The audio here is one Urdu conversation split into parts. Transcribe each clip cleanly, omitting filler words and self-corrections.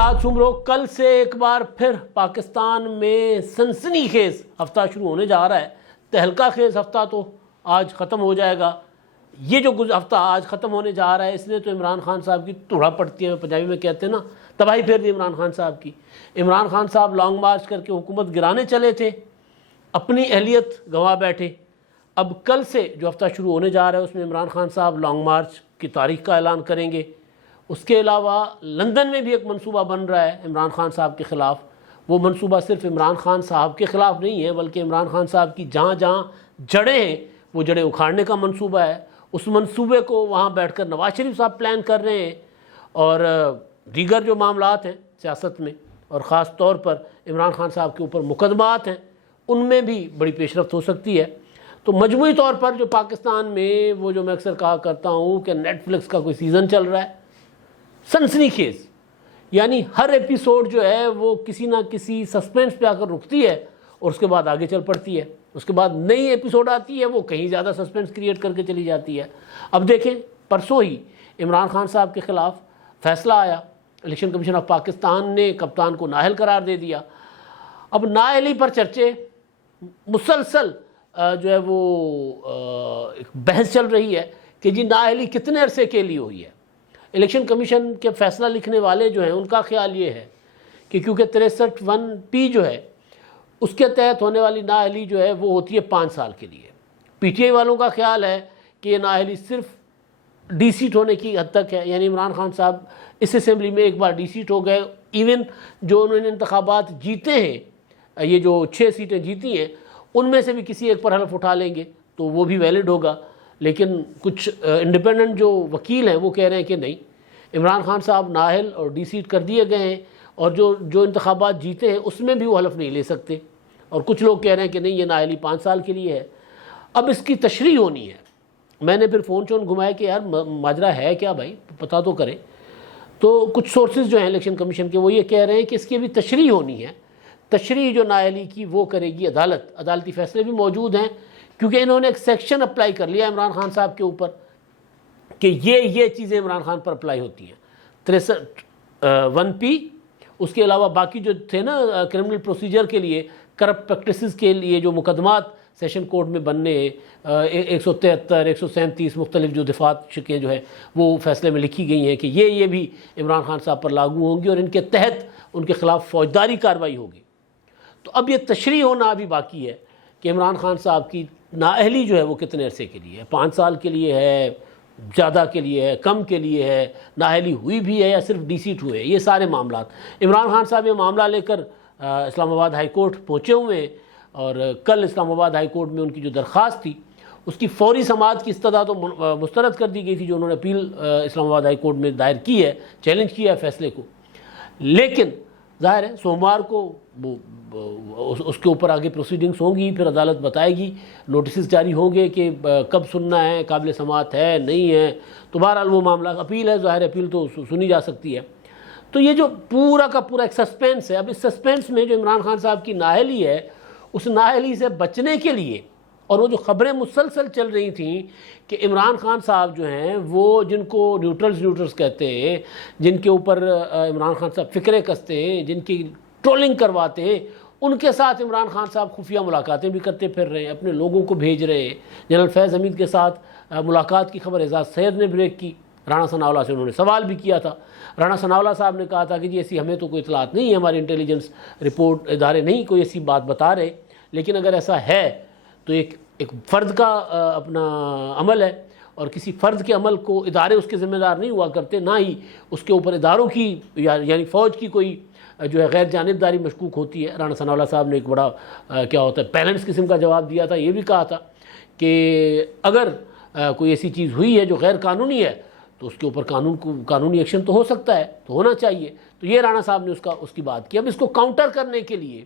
آزاد شمرو، کل سے ایک بار پھر پاکستان میں سنسنی خیز ہفتہ شروع ہونے جا رہا ہے۔ تہلکہ خیز ہفتہ تو آج ختم ہو جائے گا۔ یہ جو ہفتہ آج ختم ہونے جا رہا ہے، اس نے تو عمران خان صاحب کی توڑا پڑتی ہے، پنجابی میں کہتے ہیں نا، تباہی پھیر دی عمران خان صاحب کی۔ عمران خان صاحب لانگ مارچ کر کے حکومت گرانے چلے تھے، اپنی اہلیت گنوا بیٹھے۔ اب کل سے جو ہفتہ شروع ہونے جا رہا ہے، اس میں عمران خان صاحب لانگ مارچ کی تاریخ کا اعلان کریں گے۔ اس کے علاوہ لندن میں بھی ایک منصوبہ بن رہا ہے عمران خان صاحب کے خلاف۔ وہ منصوبہ صرف عمران خان صاحب کے خلاف نہیں ہے، بلکہ عمران خان صاحب کی جہاں جہاں جڑیں ہیں وہ جڑیں اکھاڑنے کا منصوبہ ہے۔ اس منصوبے کو وہاں بیٹھ کر نواز شریف صاحب پلان کر رہے ہیں، اور دیگر جو معاملات ہیں سیاست میں، اور خاص طور پر عمران خان صاحب کے اوپر مقدمات ہیں، ان میں بھی بڑی پیش رفت ہو سکتی ہے۔ تو مجموعی طور پر جو پاکستان میں وہ جو میں اکثر کہا کرتا ہوں کہ نیٹ فلکس کا کوئی سیزن چل رہا ہے، سنسنی خیز، یعنی ہر ایپیسوڈ جو ہے وہ کسی نہ کسی سسپینس پہ آ کر رکتی ہے اور اس کے بعد آگے چل پڑتی ہے۔ اس کے بعد نئی ایپیسوڈ آتی ہے، وہ کہیں زیادہ سسپینس کریٹ کر کے چلی جاتی ہے۔ اب دیکھیں، پرسوں ہی عمران خان صاحب کے خلاف فیصلہ آیا، الیکشن کمیشن آف پاکستان نے کپتان کو نااہل قرار دے دیا۔ اب نااہلی پر چرچے مسلسل جو ہے وہ ایک بحث چل رہی ہے کہ جی نااہلی کتنے عرصے کے لیے ہوئی ہے۔ الیکشن کمیشن کے فیصلہ لکھنے والے جو ہیں ان کا خیال یہ ہے کہ کیونکہ 63(1)P جو ہے اس کے تحت ہونے والی نااہلی جو ہے وہ ہوتی ہے 5 سال کے لیے۔ پی ٹی آئی والوں کا خیال ہے کہ یہ نااہلی صرف ڈی سیٹ ہونے کی حد تک ہے، یعنی عمران خان صاحب اس اسمبلی میں ایک بار ڈی سیٹ ہو گئے، ایون جو انہوں نے انتخابات جیتے ہیں، یہ جو 6 سیٹیں جیتی ہیں، ان میں سے بھی کسی ایک پر حلف اٹھا لیں گے تو وہ بھی ویلڈ ہوگا۔ لیکن کچھ انڈیپینڈنٹ جو وکیل ہیں وہ کہہ رہے ہیں کہ نہیں، عمران خان صاحب نااہل اور ڈی سیٹ کر دیے گئے ہیں، اور جو انتخابات جیتے ہیں اس میں بھی وہ حلف نہیں لے سکتے۔ اور کچھ لوگ کہہ رہے ہیں کہ نہیں، یہ نااہلی 5 سال کے لیے ہے۔ اب اس کی تشریح ہونی ہے۔ میں نے پھر فون چون گھمایا کہ یار ماجرا ہے کیا بھائی، پتہ تو کریں۔ تو کچھ سورسز جو ہیں الیکشن کمیشن کے وہ یہ کہہ رہے ہیں کہ اس کی بھی تشریح ہونی ہے۔ تشریح جو نااہلی کی وہ کرے گی عدالت۔ عدالتی فیصلے بھی موجود ہیں، کیونکہ انہوں نے ایک سیکشن اپلائی کر لیا عمران خان صاحب کے اوپر کہ یہ چیزیں عمران خان پر اپلائی ہوتی ہیں۔ 63(1)P، اس کے علاوہ باقی جو تھے نا کرمنل پروسیجر کے لیے، کرپٹ پریکٹسز کے لیے جو مقدمات سیشن کورٹ میں بننے ہیں، 173 137 مختلف جو دفعات شکیں جو ہیں وہ فیصلے میں لکھی گئی ہیں کہ یہ بھی عمران خان صاحب پر لاگو ہوں گی، اور ان کے تحت ان کے خلاف فوجداری کارروائی ہوگی۔ تو اب یہ تشریح ہونا ابھی باقی ہے کہ عمران خان صاحب کی نااہلی جو ہے وہ کتنے عرصے کے لیے ہے، 5 سال کے لیے ہے، زیادہ کے لیے ہے، کم کے لیے ہے، نااہلی ہوئی بھی ہے یا صرف ڈی سیٹ ہوئے، یہ سارے معاملات۔ عمران خان صاحب یہ معاملہ لے کر اسلام آباد ہائی کورٹ پہنچے ہوئے ہیں، اور کل اسلام آباد ہائی کورٹ میں ان کی جو درخواست تھی اس کی فوری سماعت کی استدعا تو مسترد کر دی گئی تھی، جو انہوں نے اپیل اسلام آباد ہائی کورٹ میں دائر کی ہے، چیلنج کیا ہے فیصلے کو۔ لیکن ظاہر ہے سوموار کو اس کے اوپر آگے پروسیڈنگز ہوں گی، پھر عدالت بتائے گی، نوٹسز جاری ہوں گے کہ کب سننا ہے، قابل سماعت ہے نہیں ہے۔ تو بہرحال وہ معاملہ اپیل ہے، ظاہر اپیل تو سنی جا سکتی ہے۔ تو یہ جو پورا کا پورا ایک سسپینس ہے، اب اس سسپینس میں جو عمران خان صاحب کی نااہلی ہے، اس نااہلی سے بچنے کے لیے، اور وہ جو خبریں مسلسل چل رہی تھیں کہ عمران خان صاحب جو ہیں وہ جن کو نیوٹرلز کہتے ہیں، جن کے اوپر عمران خان صاحب فکریں کستے ہیں، جن کی ٹرولنگ کرواتے ہیں، ان کے ساتھ عمران خان صاحب خفیہ ملاقاتیں بھی کرتے پھر رہے ہیں، اپنے لوگوں کو بھیج رہے ہیں۔ جنرل فیض حمید کے ساتھ ملاقات کی خبر اعزاز سید نے بریک کی، رانا ثناء اللہ سے انہوں نے سوال بھی کیا تھا۔ رانا ثناء اللہ صاحب نے کہا تھا کہ جی ایسی ہمیں تو کوئی اطلاعات نہیں ہے، ہماری انٹیلیجنس رپورٹ ادارے نہیں کوئی ایسی بات بتا رہے، لیکن اگر ایسا ہے تو ایک فرد کا اپنا عمل ہے، اور کسی فرد کے عمل کو ادارے اس کے ذمہ دار نہیں ہوا کرتے، نہ ہی اس کے اوپر اداروں کی یعنی فوج کی کوئی جو ہے غیر جانبداری مشکوک ہوتی ہے۔ رانا ثناء اللہ صاحب نے ایک بڑا کیا ہوتا ہے بیلنس قسم کا جواب دیا تھا، یہ بھی کہا تھا کہ اگر کوئی ایسی چیز ہوئی ہے جو غیر قانونی ہے تو اس کے اوپر قانونی ایکشن تو ہو سکتا ہے، تو ہونا چاہیے۔ تو یہ رانا صاحب نے اس کی بات کی۔ اب اس کو کاؤنٹر کرنے کے لیے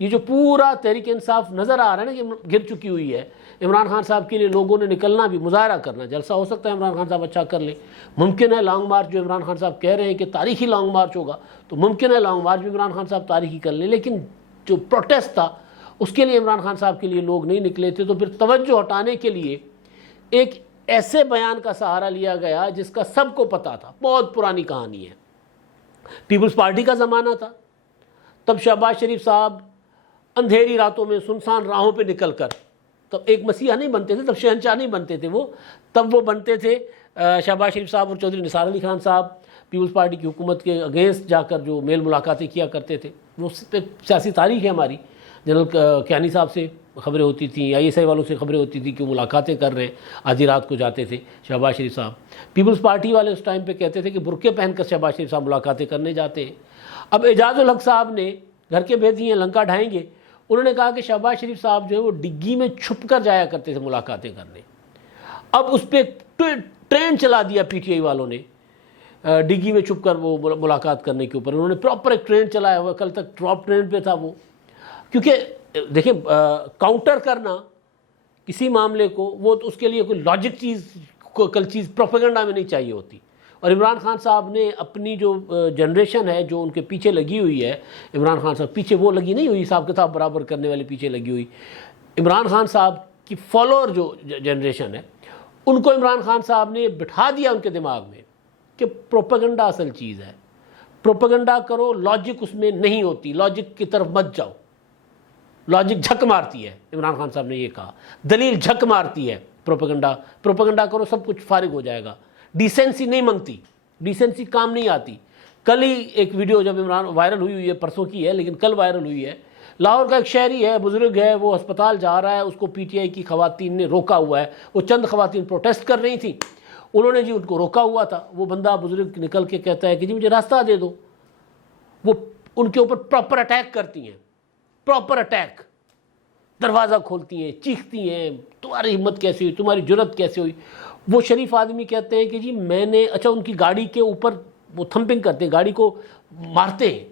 یہ جو پورا تحریک انصاف نظر آ رہا ہے نا کہ گر چکی ہوئی ہے، عمران خان صاحب کے لیے لوگوں نے نکلنا بھی، مظاہرہ کرنا، جلسہ ہو سکتا ہے عمران خان صاحب اچھا کر لیں، ممکن ہے لانگ مارچ جو عمران خان صاحب کہہ رہے ہیں کہ تاریخی لانگ مارچ ہوگا، تو ممکن ہے لانگ مارچ بھی عمران خان صاحب تاریخی کر لیں، لیکن جو پروٹیسٹ تھا اس کے لیے عمران خان صاحب کے لیے لوگ نہیں نکلے تھے۔ تو پھر توجہ ہٹانے کے لیے ایک ایسے بیان کا سہارا لیا گیا جس کا سب کو پتہ تھا، بہت پرانی کہانی ہے۔ پیپلز پارٹی کا زمانہ تھا، تب شہباز شریف صاحب اندھیری راتوں میں سنسان راہوں پہ نکل کر، تب ایک مسیحا نہیں بنتے تھے، تب شہنشاہ نہیں بنتے تھے وہ، تب وہ بنتے تھے شہباز شریف صاحب اور چودھری نثار علی خان صاحب پیپلز پارٹی کی حکومت کے اگینسٹ جا کر جو میل ملاقاتیں کیا کرتے تھے، وہ سیاسی تاریخ ہے ہماری۔ جنرل کیانی صاحب سے خبریں ہوتی تھیں، آئی ایس آئی والوں سے خبریں ہوتی تھیں کہ وہ ملاقاتیں کر رہے ہیں، آدھی رات کو جاتے تھے شہباز شریف صاحب۔ پیپلز پارٹی والے اس ٹائم پہ کہتے تھے کہ برقعے پہن کر شہباز شریف صاحب ملاقاتیں کرنے جاتے ہیں۔ اب اعجاز الحق صاحب نے گھر کے بھیدی ہیں، لنکا ڈھائیں گے، انہوں نے کہا کہ شہباز شریف صاحب جو ہے وہ ڈگی میں چھپ کر جایا کرتے تھے ملاقاتیں کرنے۔ اب اس پہ ٹرین چلا دیا پی ٹی آئی والوں نے ڈگی میں چھپ کر وہ ملاقات کرنے کے اوپر، انہوں نے پراپر ایک ٹرین چلایا ہوا، کل تک ڈراپ ٹرین پہ تھا وہ۔ کیونکہ دیکھیں کاؤنٹر کرنا کسی معاملے کو، وہ اس کے لیے کوئی لاجک چیز، کل چیز پروپیگنڈا میں نہیں چاہیے ہوتی۔ اور عمران خان صاحب نے اپنی جو جنریشن ہے جو ان کے پیچھے لگی ہوئی ہے، عمران خان صاحب پیچھے وہ لگی نہیں ہوئی، حساب کتاب برابر کرنے والے پیچھے لگی ہوئی، عمران خان صاحب کی فالوور جو جنریشن ہے، ان کو عمران خان صاحب نے بٹھا دیا ان کے دماغ میں کہ پروپیگنڈا اصل چیز ہے، پروپیگنڈا کرو، لاجک اس میں نہیں ہوتی، لاجک کی طرف مت جاؤ، لاجک جھک مارتی ہے، عمران خان صاحب نے یہ کہا، دلیل جھک مارتی ہے، پروپیگنڈا کرو سب کچھ فارغ ہو جائے گا، ڈیسنسی نہیں منگتی، ڈیسنسی کام نہیں آتی۔ کل ہی ایک ویڈیو جب عمران وائرل ہوئی ہے، پرسوں کی ہے لیکن کل وائرل ہوئی ہے، لاہور کا ایک شہری ہے، بزرگ ہے، وہ ہسپتال جا رہا ہے، اس کو پی ٹی آئی کی خواتین نے روکا ہوا ہے، وہ چند خواتین پروٹیسٹ کر رہی تھیں، انہوں نے جی ان کو روکا ہوا تھا، وہ بندہ بزرگ نکل کے کہتا ہے کہ جی مجھے راستہ دے دو، وہ ان کے اوپر پراپر اٹیک کرتی ہیں، پراپر اٹیک، دروازہ کھولتی ہیں، چیختی ہیں، تمہاری ہمت کیسے ہوئی، تمہاری جرت کیسے ہوئی۔ وہ شریف آدمی کہتے ہیں کہ جی میں نے، اچھا ان کی گاڑی کے اوپر وہ تھمپنگ کرتے ہیں، گاڑی کو مارتے ہیں،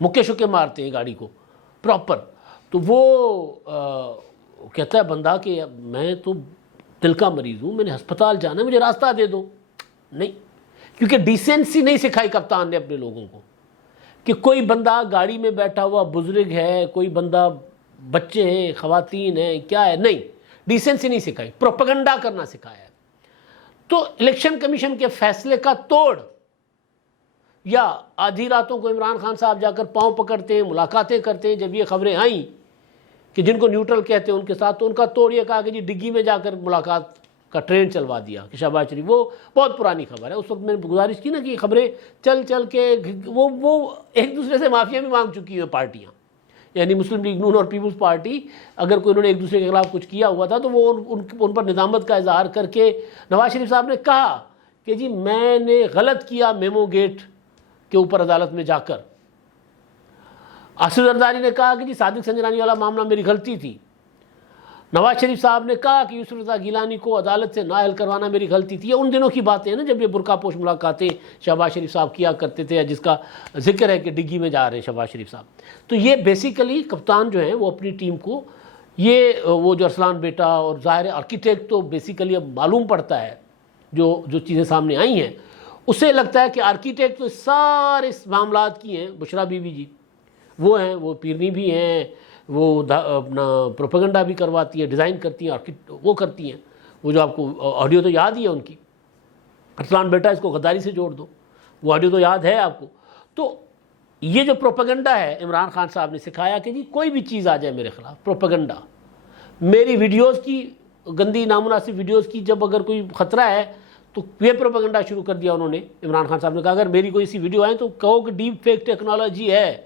مکے شکے مارتے ہیں گاڑی کو پراپر، تو وہ کہتا ہے بندہ کہ میں تو دل کا مریض ہوں، میں نے ہسپتال جانا ہے، مجھے راستہ دے دو۔ نہیں، کیونکہ ڈیسنسی نہیں سکھائی کپتان نے اپنے لوگوں کو، کہ کوئی بندہ گاڑی میں بیٹھا ہوا بزرگ ہے، کوئی بندہ بچے ہیں، خواتین ہیں، کیا ہے، نہیں، ڈیسنسی نہیں سکھائی، پروپیگنڈا کرنا سکھایا ہے۔ تو الیکشن کمیشن کے فیصلے کا توڑ، یا آدھی راتوں کو عمران خان صاحب جا کر پاؤں پکڑتے ہیں، ملاقاتیں کرتے ہیں، جب یہ خبریں آئیں کہ جن کو نیوٹرل کہتے ہیں ان کے ساتھ، تو ان کا توڑ یہ کہا کہ جی ڈگی میں جا کر ملاقات کا ٹرین چلوا دیا کہ شہباز شریف، وہ بہت پرانی خبر ہے، اس وقت میں نے گزارش کی نا کہ خبریں چل چل کے وہ ایک دوسرے سے معافیا بھی مانگ چکی ہیں پارٹیاں، یعنی مسلم لیگ نون اور پیپلز پارٹی، اگر کوئی انہوں نے ایک دوسرے کے خلاف کچھ کیا ہوا تھا تو وہ ان پر ندامت کا اظہار کر کے نواز شریف صاحب نے کہا کہ جی میں نے غلط کیا میمو گیٹ کے اوپر عدالت میں جا کر۔ آصف زرداری نے کہا کہ جی صادق سنجرانی والا معاملہ میری غلطی تھی۔ نواز شریف صاحب نے کہا کہ یوسف رضا گیلانی کو عدالت سے نااہل کروانا میری غلطی تھی۔ یہ ان دنوں کی باتیں ہیں نا جب یہ برقع پوش ملاقاتیں شہباز شریف صاحب کیا کرتے تھے، جس کا ذکر ہے کہ ڈگی میں جا رہے ہیں شہباز شریف صاحب۔ تو یہ بیسیکلی کپتان جو ہیں وہ اپنی ٹیم کو، یہ وہ جو ارسلان بیٹا اور ظاہر آرکیٹیکٹ تو بیسیکلی اب معلوم پڑتا ہے جو چیزیں سامنے آئی ہیں، اسے لگتا ہے کہ آرکیٹیکٹ تو سارے معاملات کی ہیں بشرا بی بی جی، وہ ہیں، وہ پیرنی بھی ہیں، وہ اپنا پروپیگنڈا بھی کرواتی ہیں، ڈیزائن کرتی ہیں، وہ کرتی ہیں، وہ جو آپ کو آڈیو تو یاد ہی ہے ان کی، ارسلان بیٹا اس کو غداری سے جوڑ دو، وہ آڈیو تو یاد ہے آپ کو۔ تو یہ جو پروپیگنڈا ہے عمران خان صاحب نے سکھایا کہ جی کوئی بھی چیز آ جائے میرے خلاف، پروپیگنڈا، میری ویڈیوز کی گندی نامناسب ویڈیوز کی جب اگر کوئی خطرہ ہے تو یہ پروپیگنڈا شروع کر دیا انہوں نے۔ عمران خان صاحب نے کہا اگر میری کوئی سی ویڈیو آئے تو کہو کہ ڈیپ فیک ٹیکنالوجی ہے،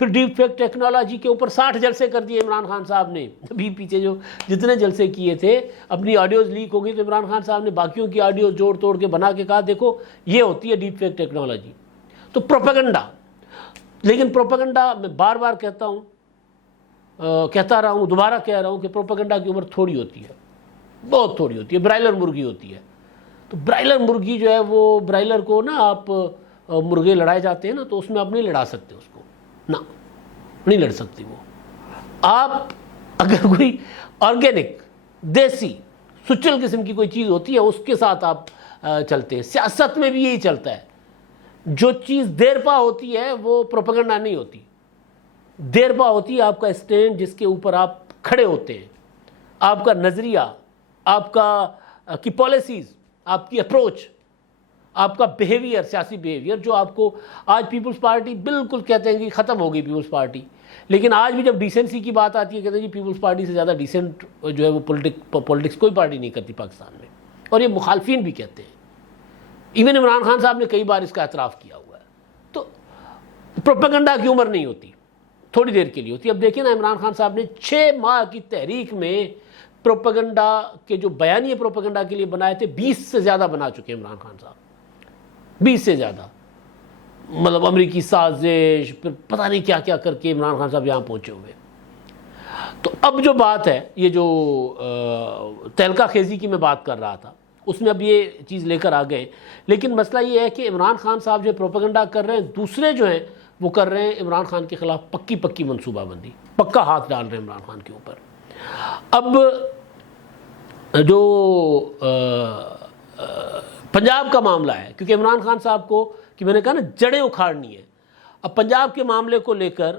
پھر ڈیپ فیک ٹیکنالوجی کے اوپر 60 جلسے کر دیے عمران خان صاحب نے، ابھی پیچھے جو جتنے جلسے کیے تھے، اپنی آڈیوز لیک ہو گئی تو عمران خان صاحب نے باقیوں کی آڈیوز جوڑ توڑ کے بنا کے کہا دیکھو یہ ہوتی ہے ڈیپ فیک ٹیکنالوجی۔ تو پروپیگنڈا، لیکن پروپیگنڈا میں بار بار کہتا ہوں، کہتا رہا ہوں، دوبارہ کہہ رہا ہوں کہ پروپیگنڈا کی عمر تھوڑی ہوتی ہے، بہت تھوڑی ہوتی ہے، برائلر مرغی ہوتی ہے۔ تو برائلر مرغی جو ہے وہ برائلر کو نا آپ مرغے لڑائے جاتے ہیں نا، تو اس میں آپ نہیں لڑا سکتے اس کو، نہ نہیں لڑ سکتی وہ۔ آپ اگر کوئی آرگینک دیسی سچل قسم کی کوئی چیز ہوتی ہے اس کے ساتھ آپ چلتے ہیں۔ سیاست میں بھی یہی چلتا ہے، جو چیز دیر پا ہوتی ہے وہ پروپیگنڈا نہیں ہوتی، دیر پا ہوتی ہے آپ کا اسٹینڈ جس کے اوپر آپ کھڑے ہوتے ہیں، آپ کا نظریہ، آپ کی پالیسیز، آپ کی اپروچ، آپ کا بیہیویئر، سیاسی بیہیویئر، جو آپ کو آج پیپلز پارٹی بالکل کہتے ہیں کہ ختم ہو گئی پیپلز پارٹی، لیکن آج بھی جب ڈیسنسی کی بات آتی ہے کہتے ہیں جی پیپلز پارٹی سے زیادہ ڈیسنٹ جو ہے وہ پولیٹکس کوئی پارٹی نہیں کرتی پاکستان میں، اور یہ مخالفین بھی کہتے ہیں، ایون عمران خان صاحب نے کئی بار اس کا اعتراف کیا ہوا ہے۔ تو پروپیگنڈا کی عمر نہیں ہوتی، تھوڑی دیر کے لیے ہوتی ہے۔ اب دیکھیں نا، عمران خان صاحب نے 6 ماہ کی تحریک میں پروپیگنڈا کے جو بیانیے پروپیگنڈا کے لیے بنائے تھے 20 سے زیادہ بنا چکے ہیں عمران خان صاحب، 20 سے زیادہ، مطلب امریکی سازش، پھر پتہ نہیں کیا کیا کر کے عمران خان صاحب یہاں پہنچے ہوئے۔ تو اب جو بات ہے، یہ جو تہلکہ خیزی کی میں بات کر رہا تھا، اس میں اب یہ چیز لے کر آ گئے، لیکن مسئلہ یہ ہے کہ عمران خان صاحب جو پروپیگنڈا کر رہے ہیں، دوسرے جو ہیں وہ کر رہے ہیں عمران خان کے خلاف پکی منصوبہ بندی، پکا ہاتھ ڈال رہے ہیں عمران خان کے اوپر۔ اب جو پنجاب کا معاملہ ہے، کیونکہ عمران خان صاحب کو کہ میں نے کہا نا جڑیں اکھاڑنی ہے، اب پنجاب کے معاملے کو لے کر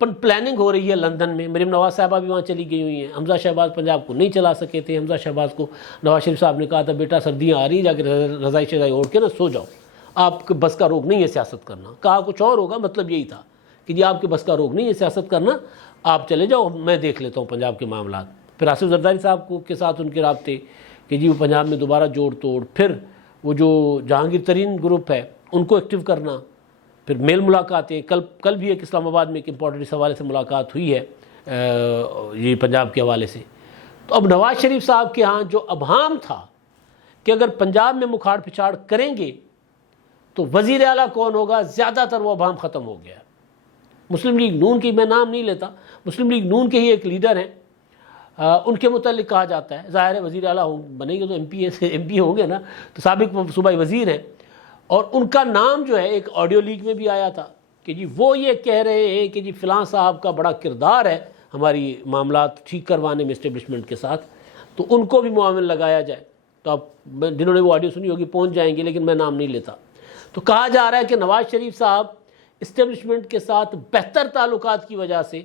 پلاننگ ہو رہی ہے لندن میں۔ مریم نواز صاحبہ بھی وہاں چلی گئی ہوئی ہیں، حمزہ شہباز پنجاب کو نہیں چلا سکے تھے، حمزہ شہباز کو نواز شریف صاحب نے کہا تھا بیٹا سردیاں آ رہی ہیں، جا کے رضائی شضائی اوڑھ کے نا سو جاؤ، آپ کے بس کا روگ نہیں ہے سیاست کرنا۔ کہا کچھ اور ہوگا، مطلب یہی تھا کہ جی آپ کے بس کا روگ نہیں ہے سیاست کرنا، آپ چلے جاؤ، میں دیکھ لیتا ہوں پنجاب کے معاملات۔ پھر آصف زرداری صاحب کو کے ساتھ ان کے رابطے کہ جی وہ پنجاب میں دوبارہ جوڑ توڑ، پھر وہ جو جہانگیر ترین گروپ ہے ان کو ایکٹیو کرنا، پھر میل ملاقاتیں، کل بھی ایک اسلام آباد میں ایک امپورٹنٹ اس حوالے سے ملاقات ہوئی ہے یہ پنجاب کے حوالے سے۔ تو اب نواز شریف صاحب کے ہاں جو ابہام تھا کہ اگر پنجاب میں مکھاڑ پچھاڑ کریں گے تو وزیر اعلیٰ کون ہوگا، زیادہ تر وہ ابہام ختم ہو گیا۔ مسلم لیگ نون کی میں نام نہیں لیتا، مسلم لیگ نون کے ہی ایک لیڈر ہیں، ان کے متعلق کہا جاتا ہے، ظاہر ہے وزیر اعلیٰ بنیں گے تو ایم پی ہوں گے نا، تو سابق صوبائی وزیر ہیں، اور ان کا نام جو ہے ایک آڈیو لیک میں بھی آیا تھا کہ جی وہ یہ کہہ رہے ہیں کہ جی فلاں صاحب کا بڑا کردار ہے ہماری معاملات ٹھیک کروانے میں اسٹیبلشمنٹ کے ساتھ، تو ان کو بھی معاون لگایا جائے۔ تو اب جنہوں نے وہ آڈیو سنی ہوگی پہنچ جائیں گے، لیکن میں نام نہیں لیتا۔ تو کہا جا رہا ہے کہ نواز شریف صاحب اسٹیبلشمنٹ کے ساتھ بہتر تعلقات کی وجہ سے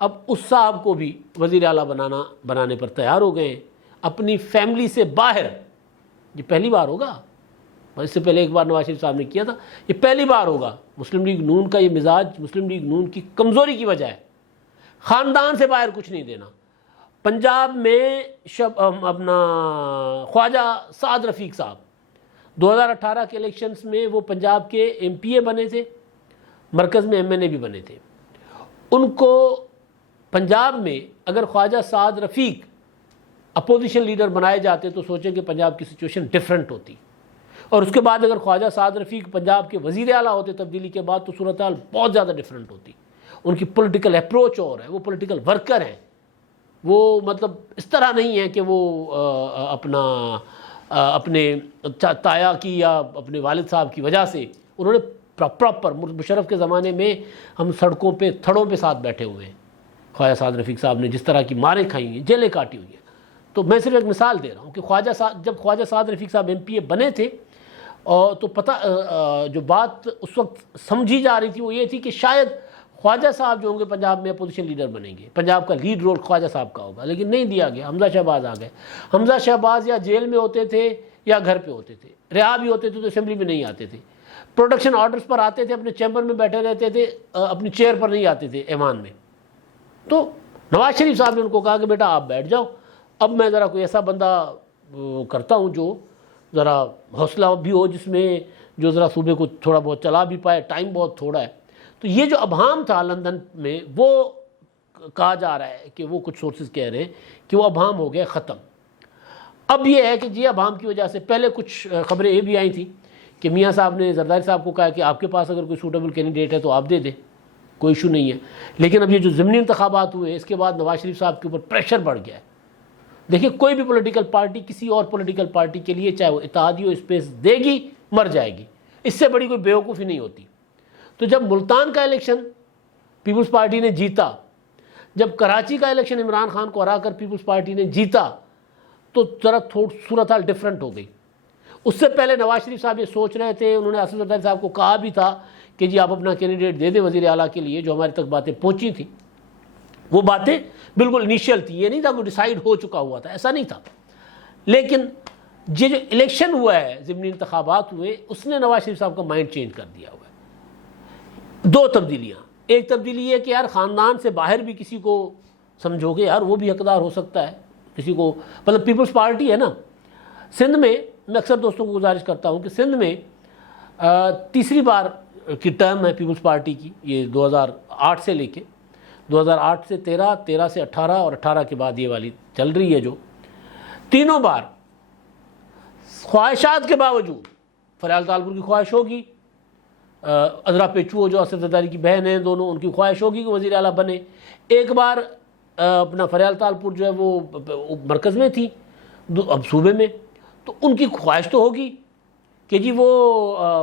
اب اس صاحب کو بھی وزیر اعلیٰ بنانے پر تیار ہو گئے ہیں، اپنی فیملی سے باہر۔ یہ پہلی بار ہوگا، اس سے پہلے ایک بار نواز شریف صاحب نے کیا تھا، یہ پہلی بار ہوگا۔ مسلم لیگ نون کا یہ مزاج مسلم لیگ نون کی کمزوری کی وجہ ہے، خاندان سے باہر کچھ نہیں دینا۔ پنجاب میں اپنا خواجہ سعد رفیق صاحب 2018 کے الیکشنز میں وہ پنجاب کے ایم پی اے بنے تھے، مرکز میں ایم این اے بھی بنے تھے۔ ان کو پنجاب میں اگر خواجہ سعد رفیق اپوزیشن لیڈر بنائے جاتے تو سوچیں کہ پنجاب کی سچویشن ڈیفرنٹ ہوتی، اور اس کے بعد اگر خواجہ سعد رفیق پنجاب کے وزیر اعلیٰ ہوتے تبدیلی کے بعد تو صورتحال بہت زیادہ ڈیفرنٹ ہوتی۔ ان کی پولیٹیکل اپروچ اور ہے، وہ پولیٹیکل ورکر ہیں، وہ مطلب اس طرح نہیں ہے کہ وہ اپنے تایا کی یا اپنے والد صاحب کی وجہ سے انہوں نے پراپر مشرف کے زمانے میں ہم سڑکوں پہ تھڑوں پہ ساتھ بیٹھے ہوئے ہیں۔ خواجہ سعد رفیق صاحب نے جس طرح کی ماریں کھائی ہیں، جیلیں کاٹی ہوئی ہیں۔ تو میں صرف ایک مثال دے رہا ہوں کہ جب خواجہ سعد رفیق صاحب ایم پی اے بنے تھے تو جو بات اس وقت سمجھی جا رہی تھی وہ یہ تھی کہ شاید خواجہ صاحب جو ہوں گے پنجاب میں اپوزیشن لیڈر بنیں گے، پنجاب کا لیڈ رول خواجہ صاحب کا ہوگا، لیکن نہیں دیا گیا۔ حمزہ شہباز آ گئے۔ حمزہ شہباز یا جیل میں ہوتے تھے یا گھر پہ ہوتے تھے، رہا بھی ہوتے تھے تو اسمبلی میں نہیں آتے تھے، پروڈکشن آرڈرز پر آتے تھے، اپنے چیمبر میں بیٹھے رہتے تھے، اپنی چیئر پر نہیں آتے تھے ایوان میں۔ تو نواز شریف صاحب نے ان کو کہا کہ بیٹا آپ بیٹھ جاؤ، اب میں ذرا کوئی ایسا بندہ کرتا ہوں جو ذرا حوصلہ بھی ہو، جس میں جو ذرا صوبے کو تھوڑا بہت چلا بھی پائے، ٹائم بہت تھوڑا ہے۔ تو یہ جو ابہام تھا لندن میں، وہ کہا جا رہا ہے کہ وہ کچھ سورسز کہہ رہے ہیں کہ وہ ابہام ہو گئے ختم۔ اب یہ ہے کہ جی ابہام کی وجہ سے پہلے کچھ خبریں یہ بھی آئی تھیں کہ میاں صاحب نے زرداری صاحب کو کہا کہ آپ کے پاس اگر کوئی سوٹیبل کینڈیڈیٹ ہے تو آپ دے دیں، کوئی ایشو نہیں ہے۔ لیکن اب یہ جو ضمنی انتخابات ہوئے اس کے بعد نواز شریف صاحب کے اوپر پریشر بڑھ گیا ہے۔ دیکھیے کوئی بھی پولیٹیکل پارٹی کسی اور پولیٹیکل پارٹی کے لیے چاہے وہ اتحادی و اسپیس دے گی، مر جائے گی، اس سے بڑی کوئی بیوقوفی نہیں ہوتی۔ تو جب ملتان کا الیکشن پیپلز پارٹی نے جیتا، جب کراچی کا الیکشن عمران خان کو ہرا کر پیپلز پارٹی نے جیتا، تو ذرا صورتحال ڈیفرنٹ ہو گئی۔ اس سے پہلے نواز شریف صاحب یہ سوچ رہے تھے، انہوں نے آصف زرداری صاحب کو کہا بھی تھا کہ جی آپ اپنا کینڈیڈیٹ دے دیں وزیر اعلیٰ کے لیے، جو ہمارے تک باتیں پہنچی تھیں وہ باتیں بالکل انیشیل تھی، یہ نہیں تھا کہ ڈیسائیڈ ہو چکا ہوا تھا، ایسا نہیں تھا۔ لیکن یہ جو الیکشن ہوا ہے، ضمنی انتخابات ہوئے، اس نے نواز شریف صاحب کا مائنڈ چینج کر دیا ہوا ہے۔ دو تبدیلیاں، ایک تبدیلی یہ کہ یار خاندان سے باہر بھی کسی کو سمجھو گے یار وہ بھی حقدار ہو سکتا ہے، کسی کو مطلب پیپلز پارٹی ہے نا۔ سندھ میں اکثر دوستوں کو گزارش کرتا ہوں کہ سندھ میں تیسری بار کی ٹرم ہے پیپلز پارٹی کی، یہ 2008 سے لے کے 2008 سے 13، 13 سے 18 اور 18 کے بعد یہ والی چل رہی ہے، جو تینوں بار خواہشات کے باوجود، فریال تالپور کی خواہش ہوگی، عذرا پیچو جو اسد زرداری کی بہن ہیں دونوں، ان کی خواہش ہوگی کہ وزیر اعلیٰ بنے۔ ایک بار اپنا فریال تالپور جو ہے وہ مرکز میں تھی، اب صوبے میں، تو ان کی خواہش تو ہوگی کہ جی وہ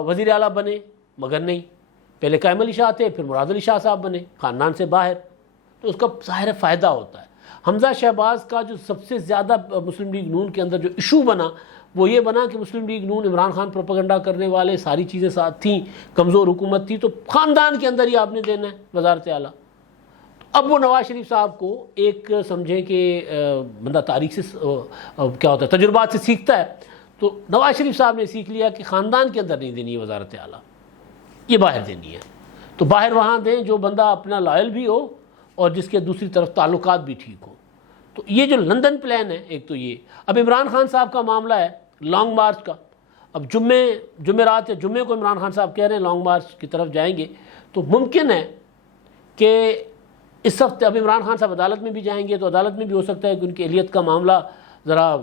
وزیر اعلیٰ بنے، مگر نہیں، پہلے قائم علی شاہ تھے، پھر مراد علی شاہ صاحب بنے خاندان سے باہر، تو اس کا ظاہر فائدہ ہوتا ہے۔ حمزہ شہباز کا جو سب سے زیادہ مسلم لیگ نون کے اندر جو ایشو بنا وہ یہ بنا کہ مسلم لیگ نون عمران خان پروپیگنڈا کرنے والے، ساری چیزیں ساتھ تھیں، کمزور حکومت تھی، تو خاندان کے اندر ہی آپ نے دینا ہے وزارت اعلیٰ۔ اب وہ نواز شریف صاحب کو ایک سمجھیں کہ بندہ تاریخ سے کیا ہوتا ہے، تجربات سے سیکھتا ہے، تو نواز شریف صاحب نے سیکھ لیا کہ خاندان کے اندر نہیں دینی ہے وزارت اعلیٰ، یہ باہر دینی ہے، تو باہر وہاں دیں جو بندہ اپنا لائل بھی ہو اور جس کے دوسری طرف تعلقات بھی ٹھیک ہو۔ تو یہ جو لندن پلان ہے ایک تو یہ۔ اب عمران خان صاحب کا معاملہ ہے لانگ مارچ کا، اب جمعرات یا جمعے کو عمران خان صاحب کہہ رہے ہیں لانگ مارچ کی طرف جائیں گے، تو ممکن ہے کہ اس ہفتے اب عمران خان صاحب عدالت میں بھی جائیں گے، تو عدالت میں بھی ہو سکتا ہے کہ ان کی اہلیت کا معاملہ ذرا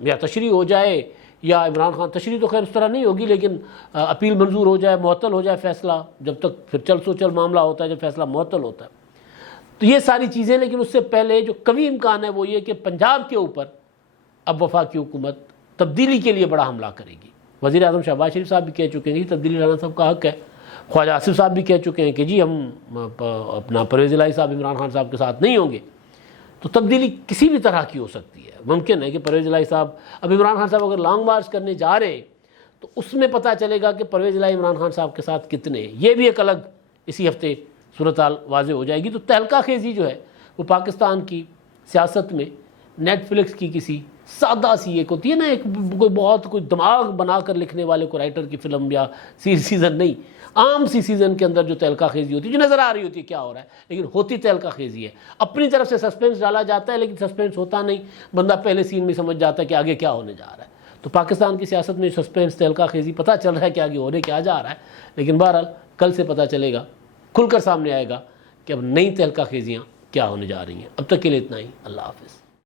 یا تشریح ہو جائے، یا عمران خان تشریح تو خیر اس طرح نہیں ہوگی، لیکن اپیل منظور ہو جائے، معطل ہو جائے فیصلہ، جب تک پھر چل سو چل معاملہ ہوتا ہے جب فیصلہ معطل ہوتا ہے، تو یہ ساری چیزیں۔ لیکن اس سے پہلے جو قوی امکان ہے وہ یہ کہ پنجاب کے اوپر اب وفاقی حکومت تبدیلی کے لیے بڑا حملہ کرے گی۔ وزیر اعظم شہباز شریف صاحب بھی کہہ چکے ہیں کہ تبدیلی لانا سب کا حق ہے، خواجہ آصف صاحب بھی کہہ چکے ہیں کہ جی ہم اپنا پرویز الہی صاحب عمران خان صاحب کے ساتھ نہیں ہوں گے۔ تو تبدیلی کسی بھی طرح کی ہو سکتی ہے، ممکن ہے کہ پرویز الہی صاحب، اب عمران خان صاحب اگر لانگ مارچ کرنے جا رہے ہیں تو اس میں پتہ چلے گا کہ پرویز الہی عمران خان صاحب کے ساتھ کتنے ہیں، یہ بھی ایک الگ اسی ہفتے صورتحال واضح ہو جائے گی۔ تو تہلکہ خیزی جو ہے وہ پاکستان کی سیاست میں نیٹ فلکس کی کسی سادہ سی ایک ہوتی ہے نا، ایک کوئی دماغ بنا کر لکھنے والے کو رائٹر کی فلم یا سیزن نہیں، عام سی سیزن کے اندر جو تہلکہ خیزی ہوتی ہے، جو نظر آ رہی ہوتی ہے کیا ہو رہا ہے، لیکن ہوتی تہلکہ خیزی ہے۔ اپنی طرف سے سسپینس ڈالا جاتا ہے لیکن سسپینس ہوتا نہیں، بندہ پہلے سین میں سمجھ جاتا ہے کہ آگے کیا ہونے جا رہا ہے۔ تو پاکستان کی سیاست میں سسپینس، تہلکہ خیزی، پتہ چل رہا ہے کہ آگے ہونے کیا جا رہا ہے، لیکن بہرحال کل سے پتہ چلے گا، کھل کر سامنے آئے گا کہ اب نئی تہلکہ خیزیاں کیا ہونے جا رہی ہیں۔ اب تک کے لیے اتنا ہی، اللہ حافظ۔